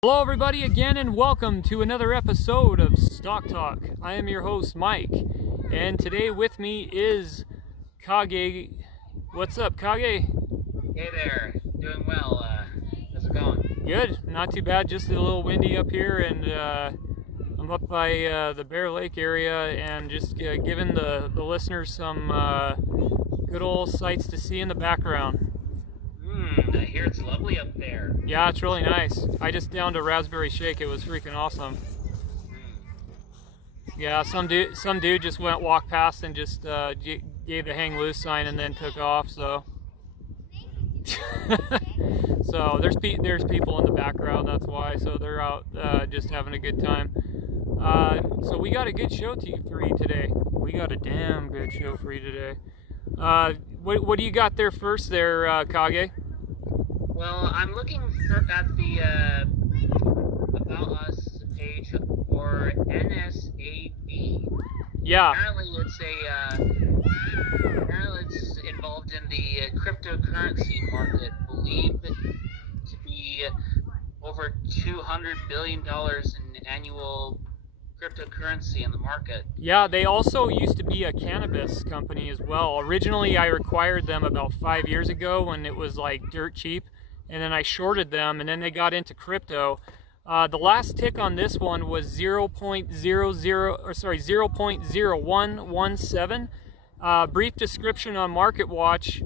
Hello everybody again, and welcome to another episode of Stock Talk. I am your host Mike, and today with me is Kage. What's up, Kage? Hey there, doing well. How's it going? Good, not too bad. Just a little windy up here, and I'm up by the Bear Lake area, and just giving the listeners some good old sights to see in the background. I hear it's lovely up there. Yeah, it's really nice. I just downed a raspberry shake. It was freaking awesome. Yeah, some dude just walked past and just gave the hang loose sign and then took off. So, so there's people in the background. That's why. So they're out just having a good time. So we got a good show for you today. We got a damn good show for you today. What do you got there first, there, Kage? Well, I'm looking at the About Us page for NSAV. Yeah. Apparently it's involved in the cryptocurrency market, believed to be over $200 billion in annual cryptocurrency in the market. Yeah, they also used to be a cannabis company as well. Originally, I acquired them about 5 years ago when it was like dirt cheap, and then I shorted them, and then they got into crypto. The last tick on this one was 0.0117. Brief description on MarketWatch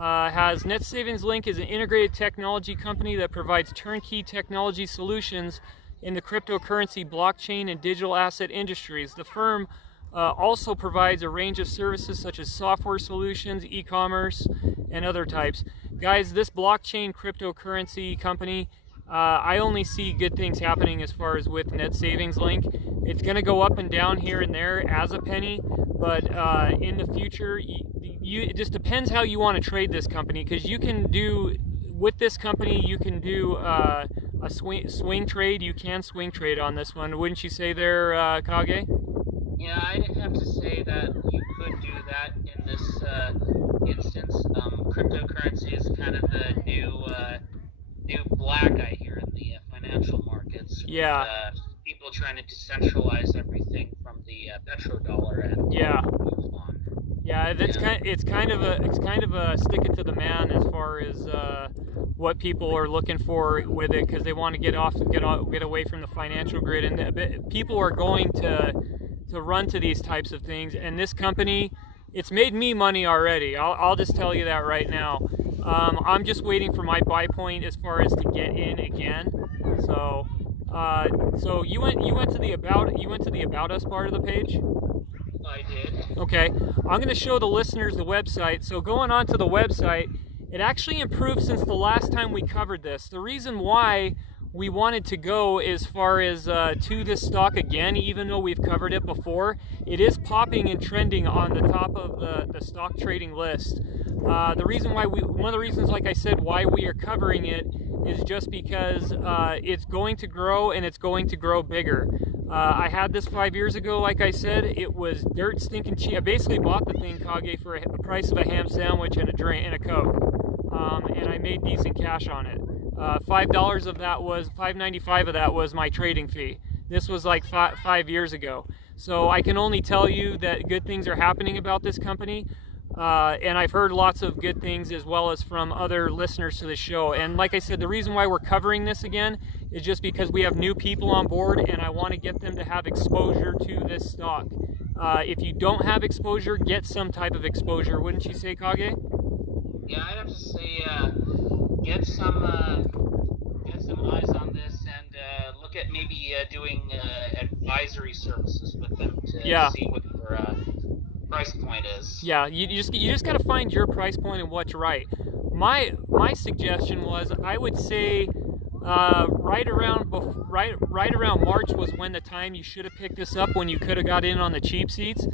has Net Savings Link is an integrated technology company that provides turnkey technology solutions in the cryptocurrency, blockchain, and digital asset industries. The firm also provides a range of services such as software solutions, e-commerce, and other types. Guys, this blockchain cryptocurrency company, I only see good things happening as far as with Net Savings Link. It's going to go up and down here and there as a penny, but in the future, it just depends how you want to trade this company, because you can do, with this company, you can do a swing trade. You can swing trade on this one. Wouldn't you say there, Kage? Yeah, I'd have to say that you could do that in this instance. Cryptocurrency is kind of the new black, I hear, in the financial markets. Yeah. With, people trying to decentralize everything from the petrodollar and yeah. move on. Yeah, it's kind of a stick it to the man as far as what people are looking for with it, because they want to get away from the financial grid, and people are going to run to these types of things. And this company, it's made me money already. I'll just tell you that right now. I'm just waiting for my buy point as far as to get in again. So you went to the About Us part of the page. I did. Okay, I'm going to show the listeners the website. So going on to the website, it actually improved since the last time we covered this. The reason why we wanted to go as far as to this stock again, even though we've covered it before, it is popping and trending on the top of the stock trading list. One of the reasons, like I said, why we are covering it is just because it's going to grow, and it's going to grow bigger. I had this 5 years ago, like I said. It was dirt stinking cheap. I basically bought the thing, Kage, for the price of a ham sandwich and a drink and a Coke, and I made decent cash on it. $5 of that was $5.95 of that was my trading fee. This was like 5 years ago. So I can only tell you that good things are happening about this company. And I've heard lots of good things as well as from other listeners to the show. And like I said, the reason why we're covering this again is just because we have new people on board, and I want to get them to have exposure to this stock. If you don't have exposure, get some type of exposure. Wouldn't you say, Kage? Yeah, I'd have to say get some eyes on this, and look at maybe doing advisory services with them to see what their price point is. Yeah, you just gotta find your price point and what's right. My suggestion was, I would say right around March was when the time you should have picked this up, when you could have got in on the cheap seats.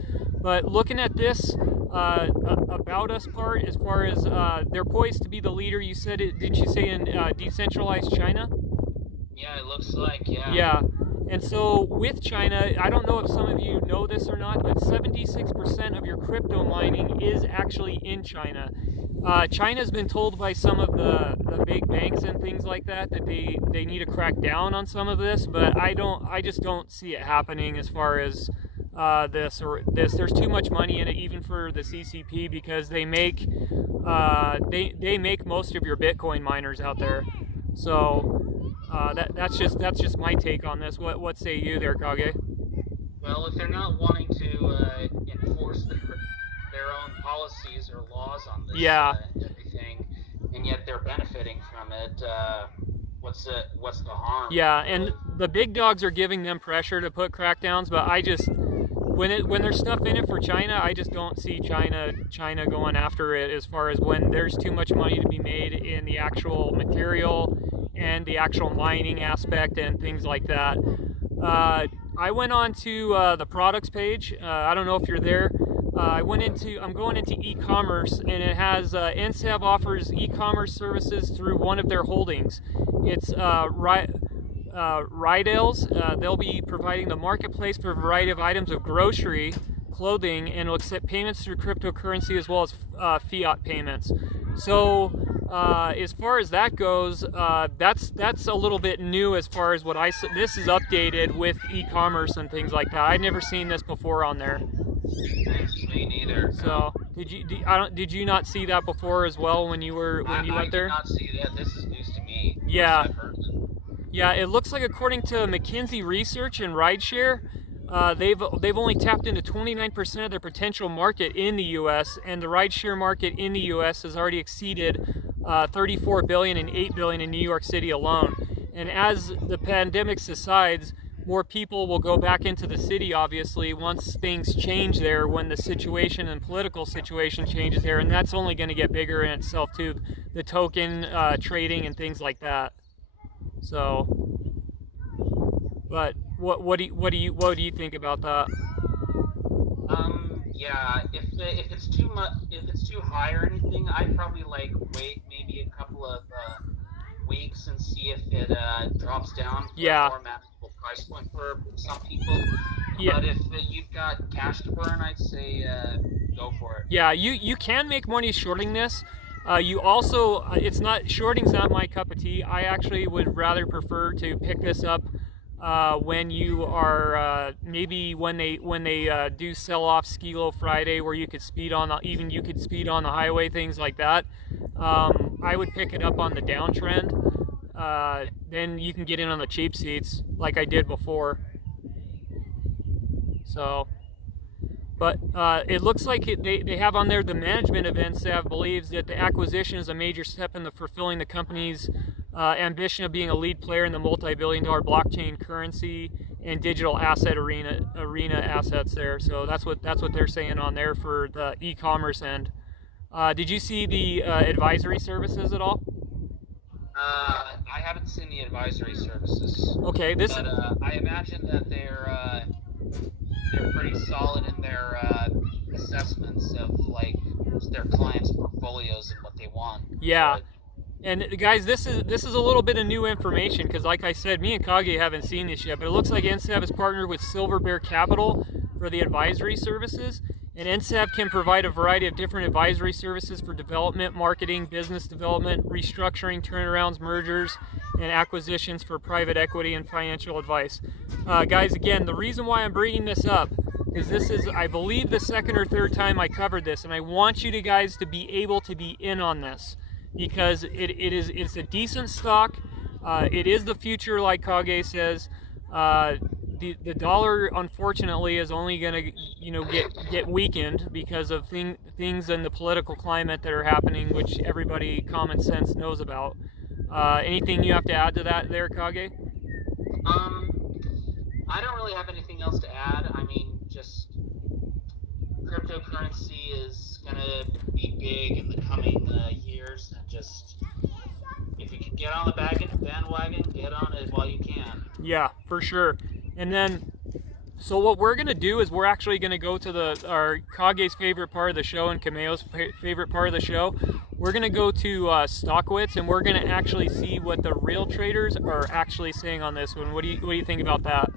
But looking at this About Us part, as far as they're poised to be the leader, you said it, did you say in decentralized China? Yeah, it looks like, yeah. Yeah. And so with China, I don't know if some of you know this or not, but 76% of your crypto mining is actually in China. China's been told by some of the big banks and things like that they need to crack down on some of this, but I just don't see it happening as far as this. There's too much money in it, even for the CCP, because they make most of your Bitcoin miners out there. So that's just my take on this. What say you there, Kage? Well, if they're not wanting to enforce their own policies or laws on this everything, and yet they're benefiting from it, what's the harm? Yeah, and the big dogs are giving them pressure to put crackdowns, but I just when there's stuff in it for China, I just don't see China going after it, as far as when there's too much money to be made in the actual material and the actual mining aspect and things like that. I went on to the products page. I don't know if you're there. I'm going into e-commerce, and it has NSAV offers e-commerce services through one of their holdings. It's Rydell's. They'll be providing the marketplace for a variety of items of grocery, clothing, and will accept payments through cryptocurrency as well as fiat payments. So as far as that goes, that's a little bit new as far as this is updated with e-commerce and things like that. I'd never seen this before on there. Me neither. So did you not see that before as well when you went there? I did not see that. This is news to me. Yeah. Yeah, it looks like, according to McKinsey Research and Rideshare, they've only tapped into 29% of their potential market in the U.S., and the rideshare market in the U.S. has already exceeded $34 billion and $8 billion in New York City alone. And as the pandemic subsides, more people will go back into the city, obviously, once things change there, when the situation and political situation changes there, and that's only going to get bigger in itself too, the token trading and things like that. So, but what do you think about that? Yeah, if it's too much, if it's too high or anything, I'd probably wait maybe a couple of weeks and see if it drops down to a more manageable price point for some people. Yeah. But if you've got cash to burn, I'd say go for it. Yeah, you can make money shorting this. You also, shorting's not my cup of tea. I actually would rather prefer to pick this up when you are maybe when they do sell off Skilo Friday, where you could speed on the highway, things like that. I would pick it up on the downtrend. Then you can get in on the cheap seats like I did before. So. But it looks like they have on there, the management of NSAV believes that the acquisition is a major step in fulfilling the company's ambition of being a lead player in the multi-billion-dollar blockchain currency and digital asset arena assets there. So that's what they're saying on there for the e-commerce end. Did you see the advisory services at all? I haven't seen the advisory services. Okay, but I imagine that they're pretty solid in their assessments of their clients' portfolios and what they want. Yeah. And guys, this is a little bit of new information, because like I said, me and Kage haven't seen this yet, but it looks like NSAV is partnered with Silver Bear Capital for the advisory services. And NSAV can provide a variety of different advisory services for development, marketing, business development, restructuring, turnarounds, mergers, and acquisitions for private equity and financial advice. Guys, again, the reason why I'm bringing this up is this is, I believe, the second or third time I covered this, and I want you guys to be able to be in on this, because it's a decent stock. It is the future, like Kage says. The dollar, unfortunately, is only going to get weakened because of things in the political climate that are happening, which everybody common sense knows about. Anything you have to add to that there, Kage? I don't really have anything else to add. I mean, just cryptocurrency is going to be big in the coming years, and just if you can get on the bandwagon, get on it while you can. Yeah, for sure. And then, so what we're going to do is we're actually going to go to our Kage's favorite part of the show and Kameo's favorite part of the show. We're going to go to Stockwits, and we're going to actually see what the real traders are actually saying on this one. What do you think about that?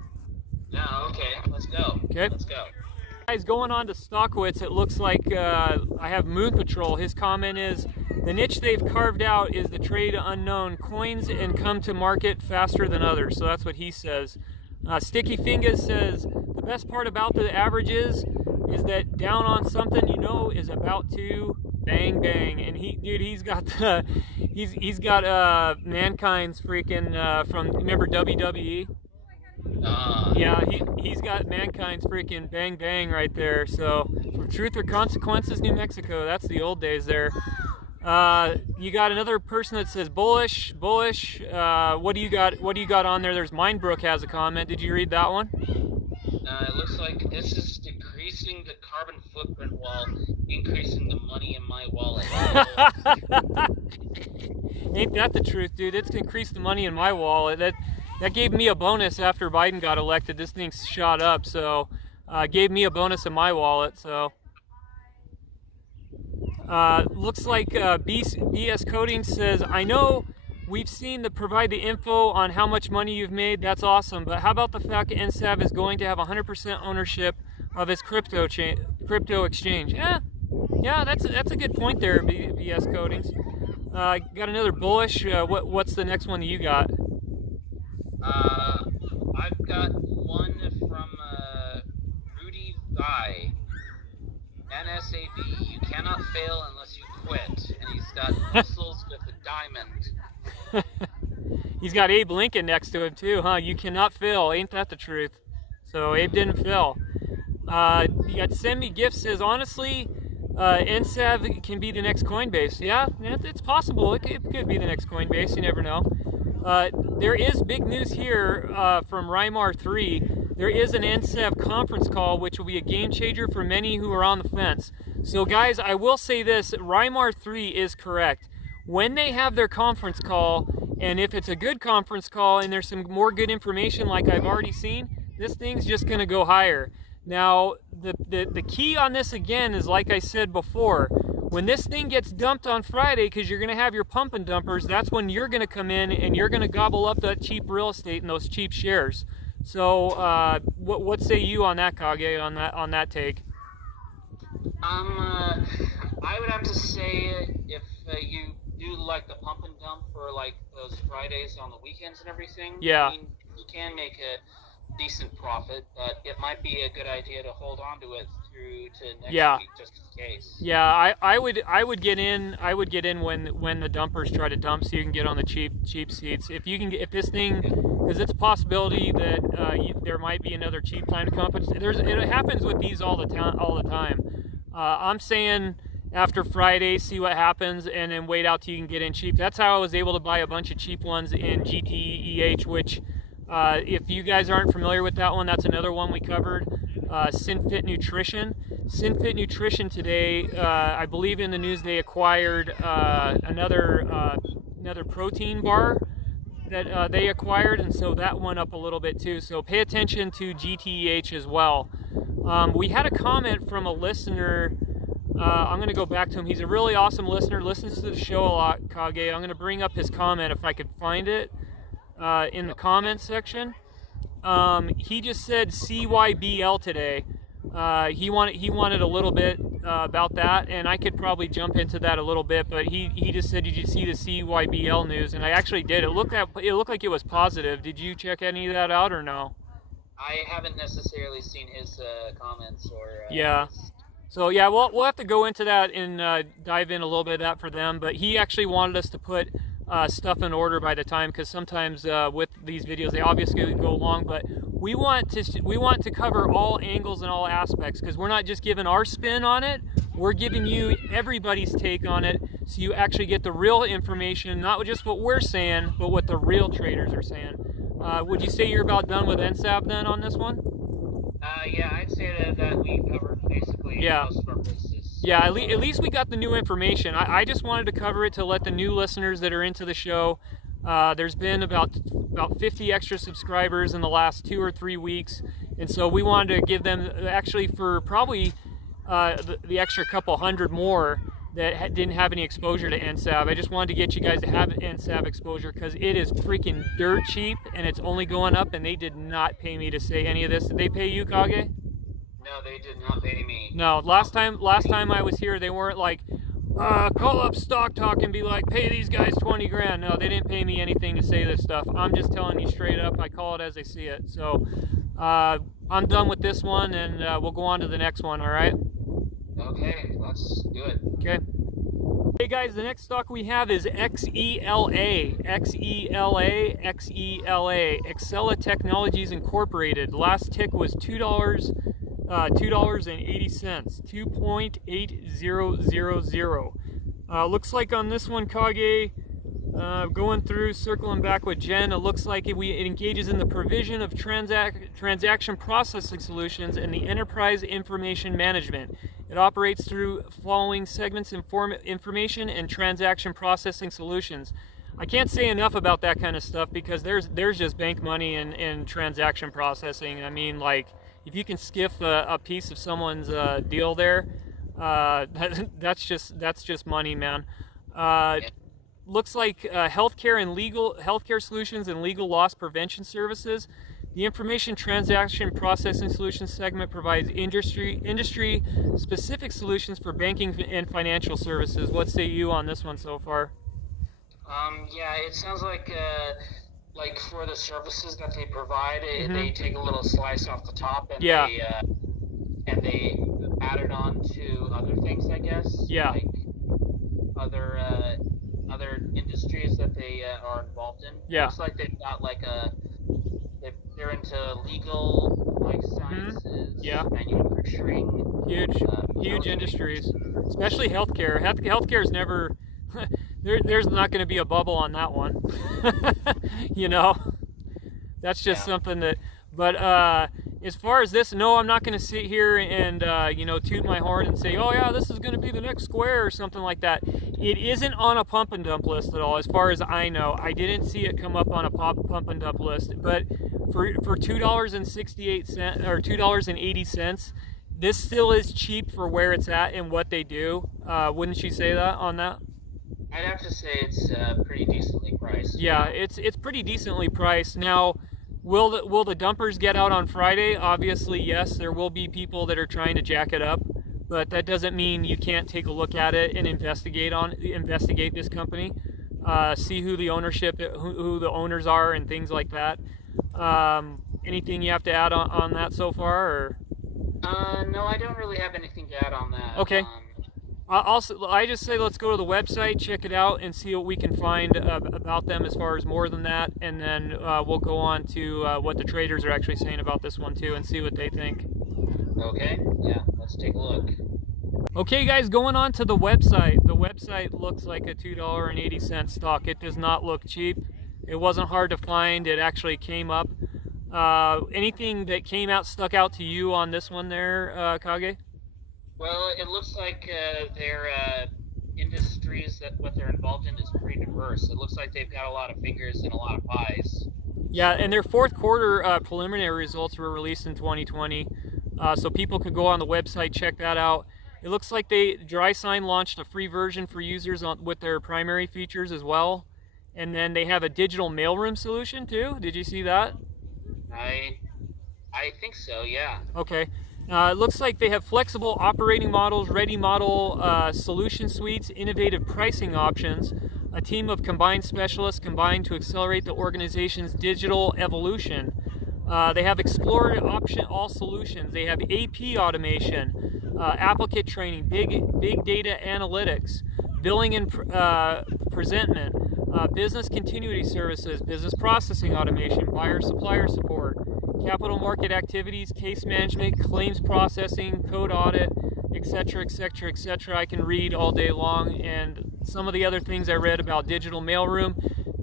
Yeah, okay, let's go. Okay. Let's go. Guys, going on to Stockwitz, it looks like I have Moon Patrol. His comment is, the niche they've carved out is the trade unknown coins and come to market faster than others. So that's what he says. Sticky Fingers says, the best part about the averages is that down on something you know is about to bang bang. And he's got Mankind's freaking from, remember WWE? Yeah, he's got Mankind's freaking bang bang right there. So from Truth or Consequences, New Mexico, that's the old days there. You got another person that says bullish. What do you got on there? There's Mindbrook has a comment. Did you read that one? It looks like this is decreasing the carbon footprint while increasing the money in my wallet. Ain't that the truth, dude? It's increased the money in my wallet. That gave me a bonus after Biden got elected. This thing shot up, so gave me a bonus in my wallet. So looks like BS Coding says, I know we've seen the provide the info on how much money you've made. That's awesome. But how about the fact that NSAV is going to have 100% ownership of its crypto exchange? Yeah, that's a good point there, BS Codings. Got another bullish. What's the next one that you got? I've got one from Rudy Guy. NSAV, you cannot fail unless you quit. And he's got muscles with a diamond. He's got Abe Lincoln next to him too, huh? You cannot fail. Ain't that the truth? So Abe didn't fail. You got Send Me Gifts says, honestly, NSAV can be the next Coinbase. Yeah, it's possible. It could be the next Coinbase. You never know. There is big news here from Rymar 3. There is an NSAV conference call, which will be a game changer for many who are on the fence. So guys, I will say this, Rymar 3 is correct. When they have their conference call, and if it's a good conference call and there's some more good information like I've already seen, this thing's just going to go higher. Now, the key on this again is, like I said before, when this thing gets dumped on Friday, because you're going to have your pump and dumpers, that's when you're going to come in and you're going to gobble up that cheap real estate and those cheap shares. So, what say you on that, Kage, on that take? I would have to say if you do like the pump and dump for like those Fridays on the weekends and everything, yeah, I mean, you can make a decent profit, but it might be a good idea to hold on to it through to next week just in case. Yeah, I would get in when the dumpers try to dump, so you can get on the cheap seats. If this thing, because it's a possibility that there might be another cheap time to come up. It happens with these all the time. I'm saying after Friday, see what happens, and then wait out till you can get in cheap. That's how I was able to buy a bunch of cheap ones in GTEH, which if you guys aren't familiar with that one, that's another one we covered. SynFit Nutrition. SynFit Nutrition today, I believe in the news they acquired another protein bar that they acquired, and so that went up a little bit too. So pay attention to GTEH as well. We had a comment from a listener. I'm going to go back to him. He's a really awesome listener, listens to the show a lot, Kage. I'm going to bring up his comment if I could find it in the comments section. He just said CYBL today. He wanted a little bit about that, and I could probably jump into that a little bit, but he just said, did you see the CYBL news? And I actually did. It looked like it was positive. Did you check any of that out or no? I haven't necessarily seen his comments or yeah. So yeah, we'll have to go into that and dive in a little bit of that for them. But he actually wanted us to put stuff in order by the time, because sometimes with these videos they obviously go long, but we want to cover all angles and all aspects, because we're not just giving our spin on it, we're giving you everybody's take on it, so you actually get the real information, not just what we're saying, but what the real traders are saying. Would you say you're about done with NSAV then on this one? Yeah, I'd say that we covered basically most of our bases. Yeah, at least we got the new information. I just wanted to cover it to let the new listeners that are into the show. There's been about 50 extra subscribers in the last 2 or 3 weeks, and so we wanted to give them, actually for probably the extra couple hundred more that didn't have any exposure to NSAV. I just wanted to get you guys to have NSAV exposure, because it is freaking dirt cheap and it's only going up, and they did not pay me to say any of this. Did they pay you, Kage? No, No, they did not pay me. No, last time I was here, they weren't like, call up Stock Talk and be like, pay these guys 20 grand. No, they didn't pay me anything to say this stuff. I'm just telling you straight up. I call it as I see it. So I'm done with this one, and we'll go on to the next one, all right? Okay, let's do it. Okay. Hey guys, the next stock we have is XELA. XELA, XELA, XELA Technologies Incorporated. Last tick was $2.80, 2.8000. Looks like on this one, Kage, going through, circling back with Jen, it looks like it engages in the provision of transaction processing solutions and the enterprise information management. It operates through following segments: information and transaction processing solutions. I can't say enough about that kind of stuff because there's just bank money in transaction processing. I mean, like, if you can skiff a piece of someone's deal there, that's just money, man. Looks like healthcare solutions and legal loss prevention services. The information transaction processing solutions segment provides industry specific solutions for banking and financial services. What say you on this one so far? Yeah, it sounds like for the services that they provide, they take a little slice off the top and they add it on to other things, I guess. Yeah. Like other industries that they are involved in. Yeah. Looks like they've got they're into legal, life sciences, manufacturing. Huge industries, especially healthcare. Healthcare is never. There's not going to be a bubble on that one. You know, that's just something that. But as far as this, no, I'm not going to sit here and toot my horn and say, oh yeah, this is going to be the next Square or something like that. It isn't on a pump and dump list at all, as far as I know. I didn't see it come up on a pump and dump list. But for $2.68 or $2.80, this still is cheap for where it's at and what they do. Wouldn't you say that on that? I'd have to say it's pretty decently priced. Yeah, it's pretty decently priced. Now, will the dumpers get out on Friday? Obviously, yes. There will be people that are trying to jack it up, but that doesn't mean you can't take a look at it and investigate this company, see who the owners are and things like that. Anything you have to add on that so far? Or? No, I don't really have anything to add on that. Okay. I just say let's go to the website, check it out, and see what we can find about them as far as more than that, and then we'll go on to what the traders are actually saying about this one too, and see what they think. Okay, yeah, let's take a look. Okay, guys, going on to the website. The website looks like a $2.80 stock. It does not look cheap. It wasn't hard to find. It actually came up. Anything that stuck out to you on this one there, Kage? Well, it looks like their industries, what they're involved in, is pretty diverse. It looks like they've got a lot of fingers and a lot of pies. Yeah, and their fourth quarter preliminary results were released in 2020, so people could go on the website, check that out. It looks like DrySign launched a free version for users with their primary features as well, and then they have a digital mailroom solution too. Did you see that? I think so, yeah. Okay. It looks like they have flexible operating models, ready model solution suites, innovative pricing options, a team of combined specialists combined to accelerate the organization's digital evolution. They have explored all solutions. They have AP automation, applicant training, big data analytics, billing and presentment, business continuity services, business processing automation, buyer-supplier support, capital market activities, case management, claims processing, code audit, etc., etc., etc. I can read all day long, and some of the other things I read about digital mailroom.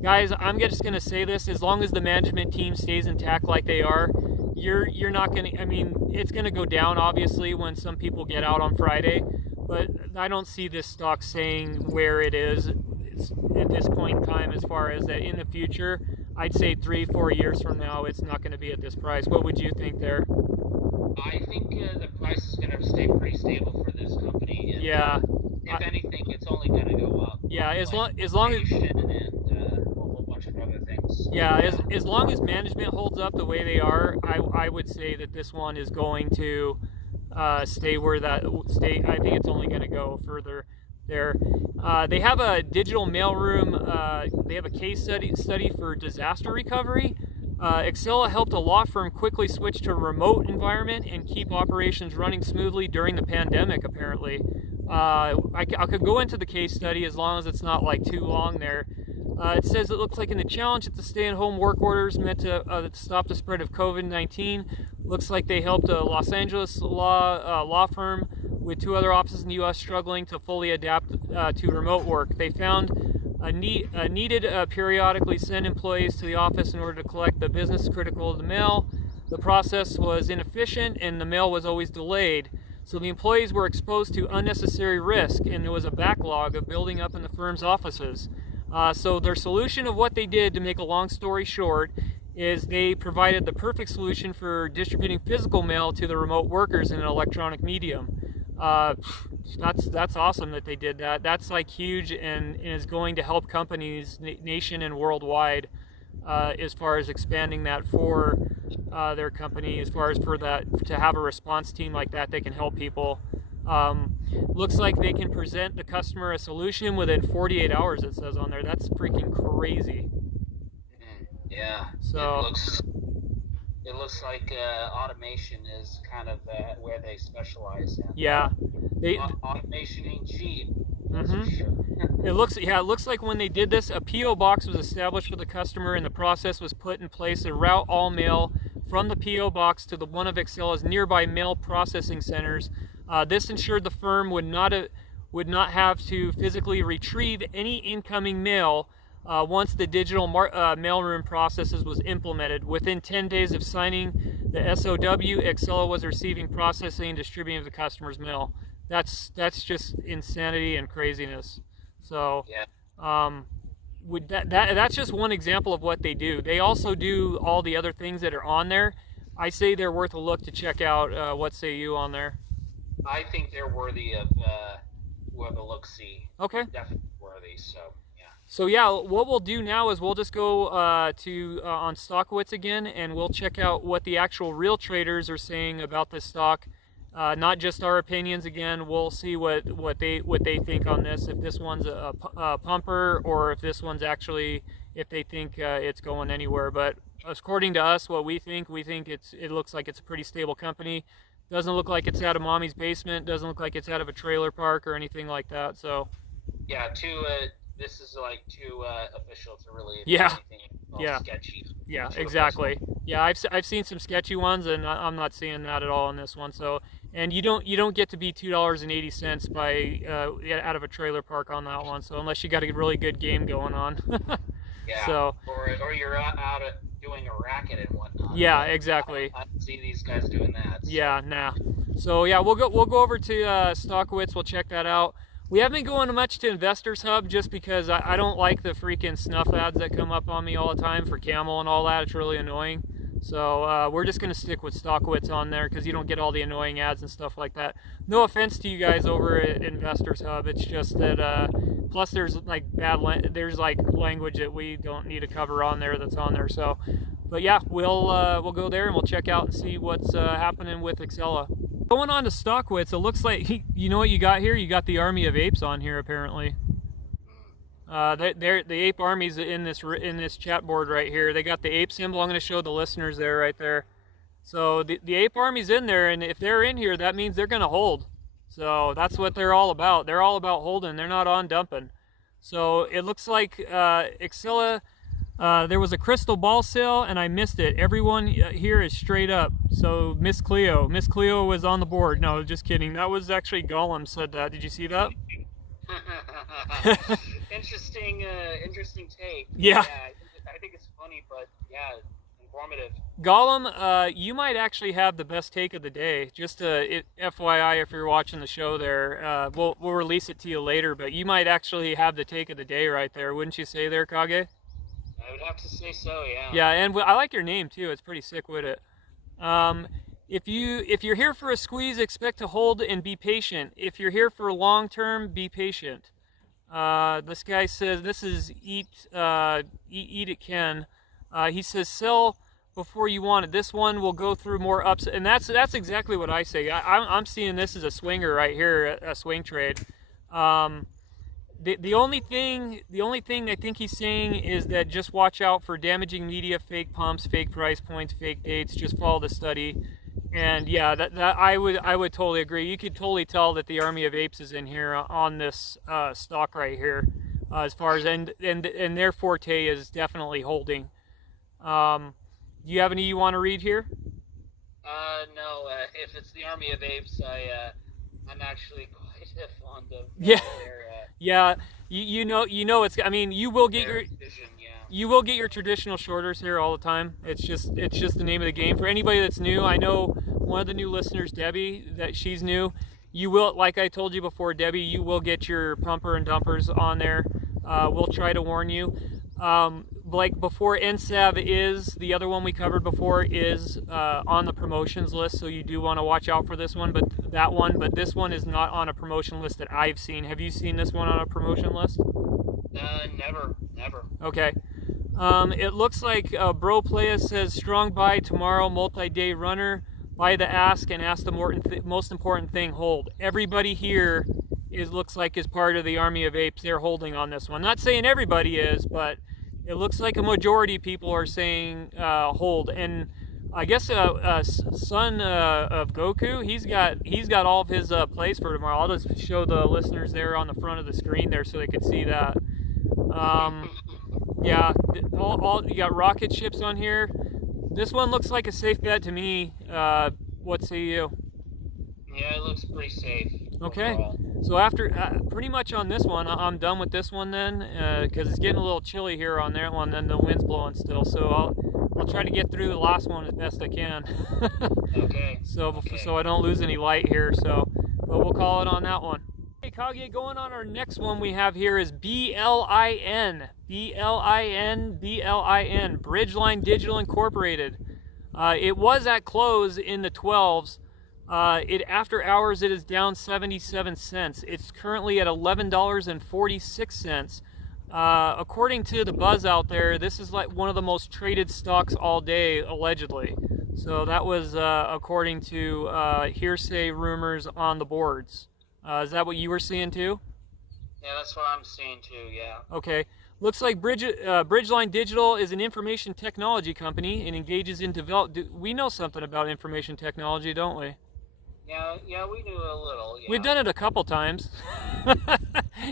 Guys, I'm just going to say this: as long as the management team stays intact like they are, you're not going to. I mean, it's going to go down obviously when some people get out on Friday, but I don't see this stock saying where it is at this point in time. As far as that in the future, I'd say 3-4 years from now, it's not going to be at this price. What would you think there? I think the price is going to stay pretty stable for this company. And, yeah. If anything, it's only going to go up. Yeah, as long as and a whole bunch of other things. Yeah, as long as management holds up the way they are, I would say that this one is going to stay where that stay. I think it's only going to go further there. They have a digital mailroom. They have a case study for disaster recovery. XELA helped a law firm quickly switch to a remote environment and keep operations running smoothly during the pandemic, apparently. I could go into the case study as long as it's not like too long there. It says it looks like in the challenge that the stay-at-home work orders meant to stop the spread of COVID-19. Looks like they helped a Los Angeles law firm with 2 other offices in the U.S. struggling to fully adapt to remote work. They found needed periodically send employees to the office in order to collect the business critical of the mail. The process was inefficient and the mail was always delayed. So the employees were exposed to unnecessary risk, and there was a backlog of building up in the firm's offices. So their solution of what they did, to make a long story short, is they provided the perfect solution for distributing physical mail to the remote workers in an electronic medium. That's awesome that they did that. That's like huge and is going to help companies nation and worldwide as far as expanding that for their company, as far as for that to have a response team like that can help people. Looks like they can present the customer a solution within 48 hours, it says on there. That's freaking crazy. Yeah. So it looks like automation is kind of where they specialize in. Yeah. Automation ain't cheap. Mm-hmm. Sure. It looks like when they did this, a P.O. box was established for the customer, and the process was put in place to route all mail from the P.O. box to one of XELA's nearby mail processing centers. This ensured the firm would not have to physically retrieve any incoming mail once the digital mailroom processes was implemented. Within 10 days of signing the SOW, XELA was receiving, processing, and distributing the customer's mail. That's just insanity and craziness. So, yeah. That's just one example of what they do. They also do all the other things that are on there. I say they're worth a look to check out. What say you on there? I think they're worthy of a look-see. Okay. Definitely worthy. So yeah. So yeah, what we'll do now is we'll just go on Stockwitz again, and we'll check out what the actual real traders are saying about this stock. Not just our opinions. Again, we'll see what they think on this. If this one's a pumper, or if this one's actually, if they think it's going anywhere. But according to us, what we think it looks like it's a pretty stable company. Doesn't look like it's out of mommy's basement. Doesn't look like it's out of a trailer park or anything like that. So yeah, this is like too official to really sketchy. Yeah, exactly. Yeah, I've seen some sketchy ones, and I'm not seeing that at all in this one. So, and you don't get to be $2.80 by out of a trailer park on that one. So unless you got a really good game going on. Yeah. So or you're out doing a racket and whatnot. Yeah, exactly. I don't see these guys doing that. So. Yeah, nah. So yeah, we'll go over to Stockwitz. We'll check that out. We haven't been going much to Investors Hub just because I don't like the freaking snuff ads that come up on me all the time for Camel and all that. It's really annoying. So we're just going to stick with Stockwitz on there because you don't get all the annoying ads and stuff like that. No offense to you guys over at Investors Hub. It's just that, plus there's like there's like language that we don't need to cover on there that's on there. So, but yeah, we'll go there and we'll check out and see what's happening with XELA. Going on to Stockwitz, it looks like, you know what you got here? You got the Army of Apes on here, apparently. The ape army's in this chat board right here. They got the ape symbol. I'm going to show the listeners there, right there. So the ape army's in there, and if they're in here, that means they're going to hold. So that's what they're all about. They're all about holding. They're not on dumping. So it looks like XELA, there was a crystal ball sale, and I missed it. Everyone here is straight up. So Miss Cleo was on the board. No, just kidding. That was actually Gollum said that. Did you see that? Interesting take. Yeah. I think it's funny, but yeah, informative. Gollum, you might actually have the best take of the day. Just FYI, if you're watching the show there, we'll release it to you later, but you might actually have the take of the day right there. Wouldn't you say there, Kage? I would have to say so, yeah. Yeah, and I like your name too. It's pretty sick with it. If you're here for a squeeze, expect to hold and be patient. If you're here for long term, be patient. This guy says, this is Eat It Ken. He says, sell before you want it. This one will go through more ups, and that's exactly what I say. I'm seeing this as a swinger right here, a swing trade. The only thing I think he's saying is that just watch out for damaging media, fake pumps, fake price points, fake dates. Just follow the study. And yeah, that I would totally agree. You could totally tell that the Army of Apes is in here on this stock right here, as far as and their forte is definitely holding. Do you have any you want to read here? No. If it's the Army of Apes, I'm actually quite fond of. Yeah. Yeah. You know it's. I mean, you will get your vision, yeah. You will get your traditional shorters here all the time. It's just the name of the game. For anybody that's new, I know one of the new listeners, Debbie, that she's new. You will, like I told you before, Debbie, you will get your pumper and dumpers on there. We'll try to warn you. Like before, NSAV is, the other one we covered before, is on the promotions list, so you do want to watch out for this one, but this one is not on a promotion list that I've seen. Have you seen this one on a promotion list? Never. Okay. It looks like Bro Playa says strong buy tomorrow, multi-day runner, buy the ask and ask the most important thing, hold. Everybody here looks like is part of the Army of Apes. They're holding on this one. Not saying everybody is, but it looks like a majority of people are saying hold. And I guess son of Goku, he's got all of his plays for tomorrow. I'll just show the listeners there on the front of the screen there so they could see that. Yeah, you got rocket ships on here. This one looks like a safe bet to me. What say you? Yeah, it looks pretty safe. Okay, overall. So after pretty much on this one, I'm done with this one then, because it's getting a little chilly here on that one, and the wind's blowing still. So I'll try to get through the last one as best I can. Okay. So I don't lose any light here. But we'll call it on that one. Hey, Kage, going on our next one we have here is BLIN. Bridgeline Digital Incorporated. It was at close in the 12s. After hours, it is down 77 cents. It's currently at $11.46. According to the buzz out there, this is like one of the most traded stocks all day, allegedly. So that was according to hearsay rumors on the boards. Is that what you were seeing too? Yeah, that's what I'm seeing too, yeah. Okay. Looks like Bridgeline Digital is an information technology company and engages in we know something about information technology, don't we? Yeah, we knew a little. Yeah. We've done it a couple times.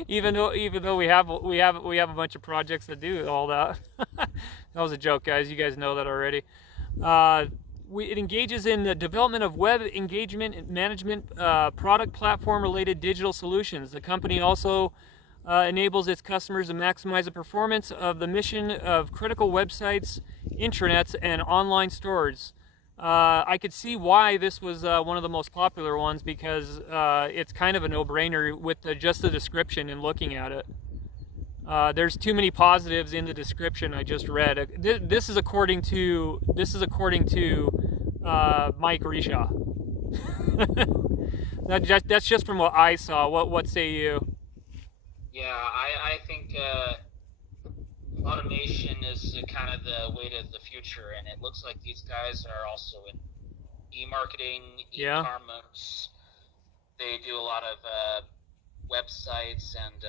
even though we have a bunch of projects that do all that. That was a joke, guys. You guys know that already. It engages in the development of web engagement and management, product platform related digital solutions. The company also enables its customers to maximize the performance of the mission of critical websites, intranets, and online stores. I could see why this was one of the most popular ones, because it's kind of a no-brainer with just the description and looking at it. There's too many positives in the description I just read. This is according to Mike Risha. That's just from what I saw. What say you? Yeah, I think automation is kind of the way to the future, and it looks like these guys are also in e-marketing, e-commerce. They do a lot of websites and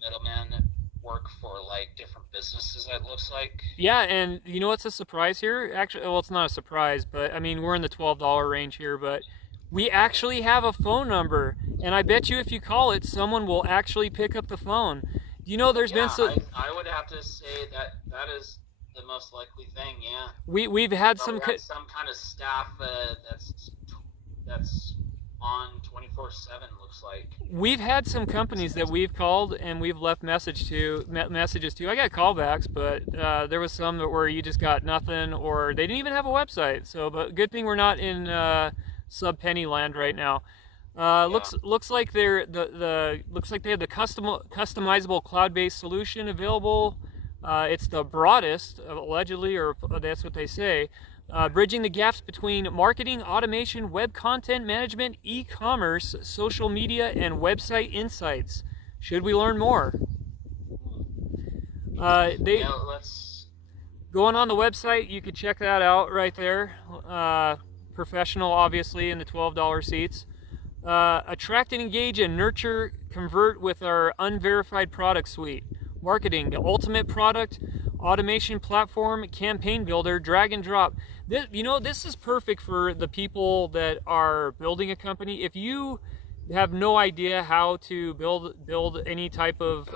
middlemen work for like different businesses, it looks like. Yeah, and you know what's a surprise here? Actually, well, it's not a surprise, but I mean, we're in the $12 range here, but we actually have a phone number, and I bet you if you call it, someone will actually pick up the phone. You know, there's been some... I would have to say that is the most likely thing, yeah. We've had some kind of staff that's on 24/7, looks like. We've had some companies that we've called and we've left messages to. I got callbacks, but there was some that where you just got nothing, or they didn't even have a website. So, but good thing we're not in sub penny land right now. Looks like they have the customizable cloud-based solution available. It's the broadest, allegedly, or that's what they say. Bridging the gaps between marketing, automation, web content management, e-commerce, social media, and website insights. Should we learn more? going on the website, you could check that out right there. Professional, obviously, in the $12 seats. Attract and engage and nurture, convert with our unverified product suite. Marketing, the ultimate product, automation platform, campaign builder, drag and drop. This is perfect for the people that are building a company. If you have no idea how to build any type of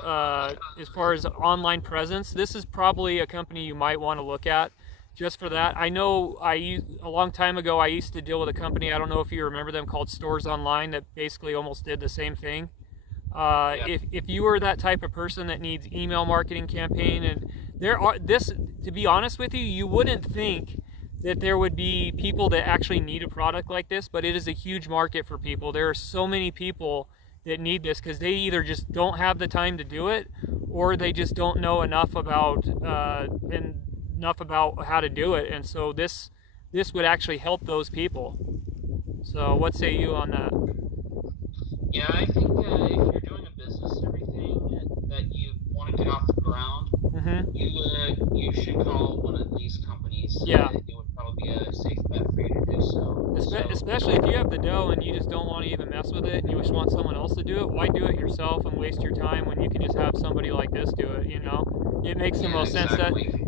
as far as online presence, this is probably a company you might want to look at just for that. I know a long time ago I used to deal with a company, I don't know if you remember them, called Stores Online, that basically almost did the same thing. If you are that type of person that needs email marketing campaign, and to be honest with you, you wouldn't think that there would be people that actually need a product like this, but it is a huge market for people. There are so many people that need this because they either just don't have the time to do it, or they just don't know enough about how to do it. And so this would actually help those people. So what say you on that? Yeah, I think if you're doing a business and everything that you want to get off the ground, you should call one of these companies. Yeah. It would probably be a safe bet for you to do so. Especially if you have the dough and you just don't want to even mess with it and you just want someone else to do it. Why do it yourself and waste your time when you can just have somebody like this do it? It makes the most sense.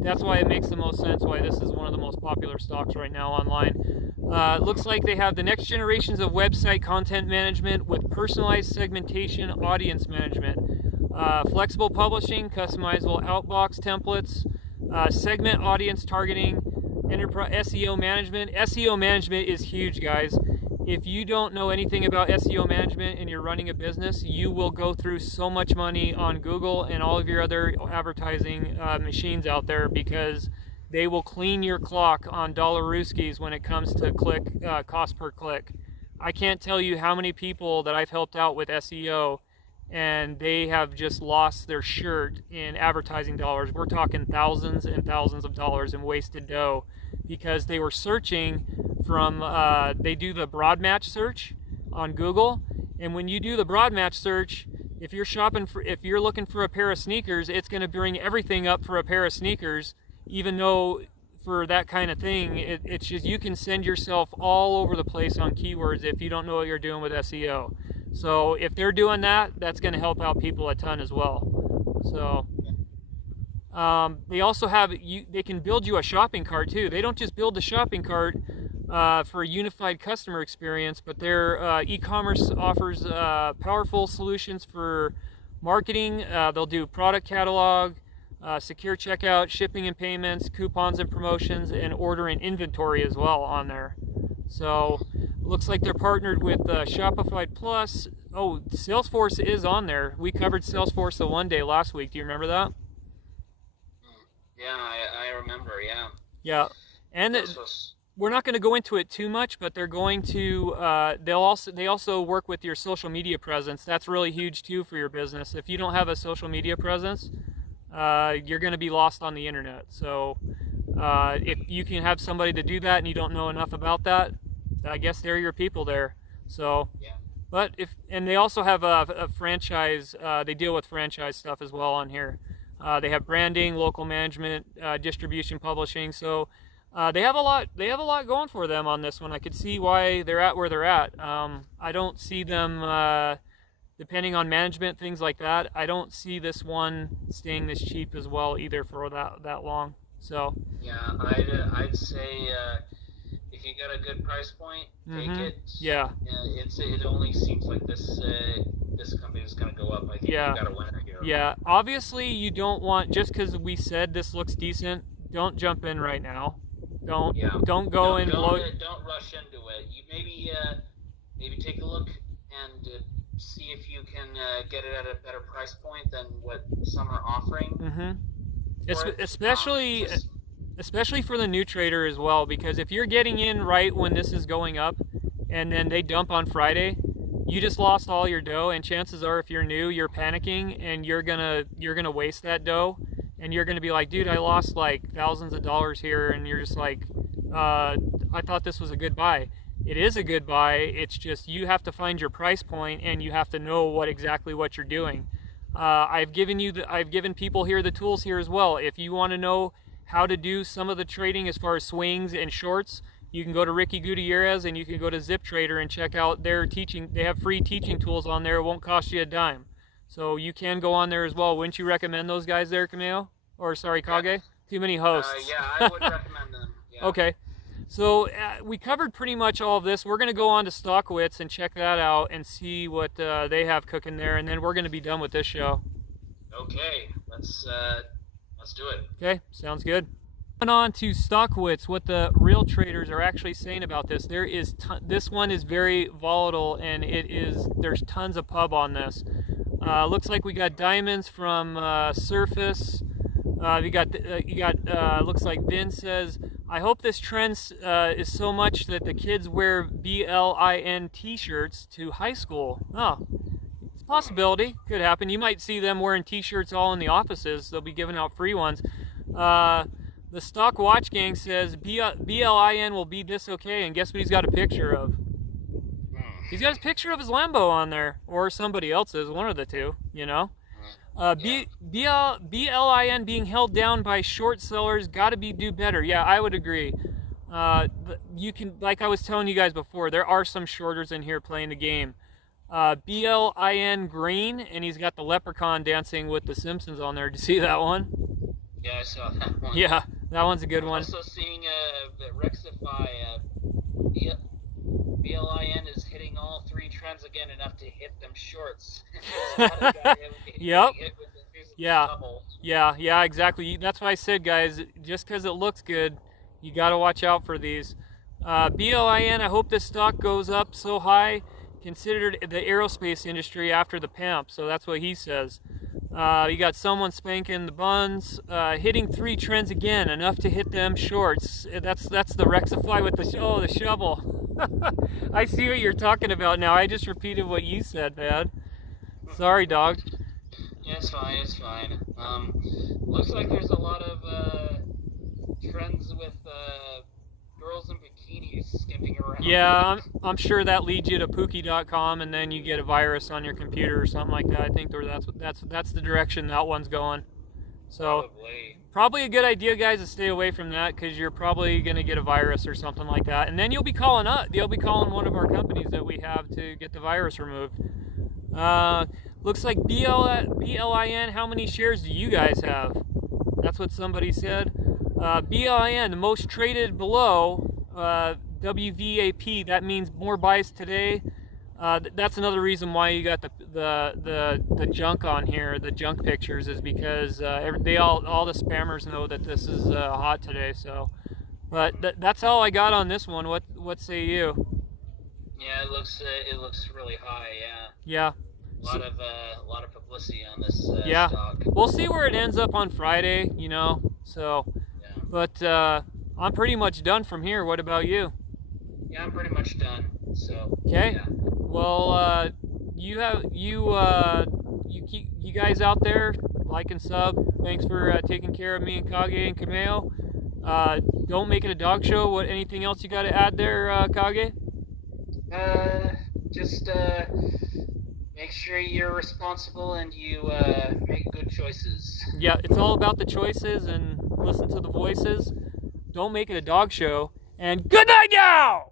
That's why it makes the most sense why this is one of the most popular stocks right now online. Looks like they have the next generations of website content management with personalized segmentation, audience management, flexible publishing, customizable outbox templates, segment audience targeting, enterprise SEO management. SEO management is huge, guys. If you don't know anything about SEO management and you're running a business, you will go through so much money on Google and all of your other advertising machines out there, because they will clean your clock on dollar-rooskies when it comes to cost per click. I can't tell you how many people that I've helped out with SEO and they have just lost their shirt in advertising dollars. We're talking thousands and thousands of dollars in wasted dough because they were searching from, they do the broad match search on Google. And when you do the broad match search, if you're looking for a pair of sneakers, it's going to bring everything up for a pair of sneakers, even though for that kind of thing, it's just, you can send yourself all over the place on keywords if you don't know what you're doing with SEO. So if they're doing that, that's going to help out people a ton as well. So they also have, they can build you a shopping cart too. They don't just build the shopping cart for a unified customer experience, but their e-commerce offers powerful solutions for marketing. They'll do product catalog, secure checkout, shipping and payments, coupons and promotions, and order and inventory as well on there. So looks like they're partnered with Shopify Plus. Oh, Salesforce is on there. We covered Salesforce the one day last week. Do you remember that? Yeah, I remember, yeah. Yeah. And we're not going to go into it too much, but they're going to, they also work with your social media presence. That's really huge too for your business. If you don't have a social media presence, you're going to be lost on the internet. So if you can have somebody to do that and you don't know enough about that, I guess they're your people there. So, yeah. But and they also have a franchise. They deal with franchise stuff as well on here. They have branding, local management, distribution, publishing. So they have a lot. They have a lot going for them on this one. I could see why they're at where they're at. I don't see them, depending on management, things like that. I don't see this one staying this cheap as well either for that long. So yeah, I'd say if you got a good price point, take it. Yeah. It only seems like this company is going to go up. I think you got a winner here. Yeah. Obviously, you don't want, just because we said this looks decent, don't jump in right now. Don't go and blow. Don't rush into it. You maybe take a look and see if you can get it at a better price point than what some are offering. Especially for the new trader as well, because if you're getting in right when this is going up and then they dump on Friday, you just lost all your dough, and chances are if you're new, you're panicking and you're gonna waste that dough, and you're gonna be like, dude, I lost like thousands of dollars here, and you're just like, I thought this was a good buy. It is a good buy. It's just you have to find your price point and you have to know exactly what you're doing. I've given people here the tools here as well. If you want to know how to do some of the trading as far as swings and shorts, you can go to Ricky Gutierrez and you can go to Zip Trader and check out their teaching. They have free teaching tools on there. It won't cost you a dime. So you can go on there as well. Wouldn't you recommend those guys there, Cameo? Or sorry, Kage? Yes. Too many hosts. Yeah, I would recommend them. Yeah. Okay. So we covered pretty much all of this. We're going to go on to Stockwitz and check that out and see what they have cooking there, and then we're going to be done with this show. Okay, let's do it. Okay, sounds good. On to Stockwitz, what the real traders are actually saying about this. There is this one is very volatile, and there's tons of pub on this. Looks like we got diamonds from Surface. Looks like Vin says, I hope this trend is so much that the kids wear BLIN t-shirts to high school. Oh, it's a possibility. Could happen. You might see them wearing t-shirts all in the offices. They'll be giving out free ones. The Stock Watch Gang says BLIN will be this okay, and guess what he's got a picture of? He's got a picture of his Lambo on there, or somebody else's, one of the two, you know? BLIN being held down by short sellers, gotta do better. Yeah, I would agree. You can, like I was telling you guys before, there are some shorters in here playing the game. BLIN green, and he's got the leprechaun dancing with the Simpsons on there. Did you see that one? Yeah, I saw that one. Yeah, that one's a good one. Also seeing the Rectify, BLIN is hitting all three trends again enough to hit them shorts. Yep. Yeah, exactly. That's why I said, guys, just because it looks good, you got to watch out for these. BLIN, I hope this stock goes up so high, considered the aerospace industry after the PAMP. So that's what he says. You got someone spanking the buns, hitting three trends again, enough to hit them shorts. That's the Rectify with the shovel. I see what you're talking about now. I just repeated what you said, man. Sorry, dog. Yeah, it's fine. Looks like there's a lot of trends with girls in bikinis skipping around. Yeah, I'm sure that leads you to Pookie.com, and then you get a virus on your computer or something like that. I think that's the direction that one's going. So probably a good idea, guys, to stay away from that, because you're probably going to get a virus or something like that, and then you'll be calling one of our companies that we have to get the virus removed. Looks like BLIN, how many shares do you guys have? That's what somebody said. BLIN, the most traded below, WVAP, that means more buys today. That's another reason why you got the junk on here, the junk pictures, is because all the spammers know that this is hot today. So, but that's all I got on this one. What say you? Yeah, it looks really high. Yeah. A lot of publicity on this stock. We'll see where it ends up on Friday, you know. So, yeah. But I'm pretty much done from here. What about you? Yeah, I'm pretty much done. So. Okay. Yeah. Well, you guys out there, like and sub. Thanks for taking care of me and Kage and Kameo. Don't make it a dog show. Anything else you got to add there, Kage? Just make sure you're responsible and you make good choices. Yeah, it's all about the choices, and listen to the voices. Don't make it a dog show. And good night now!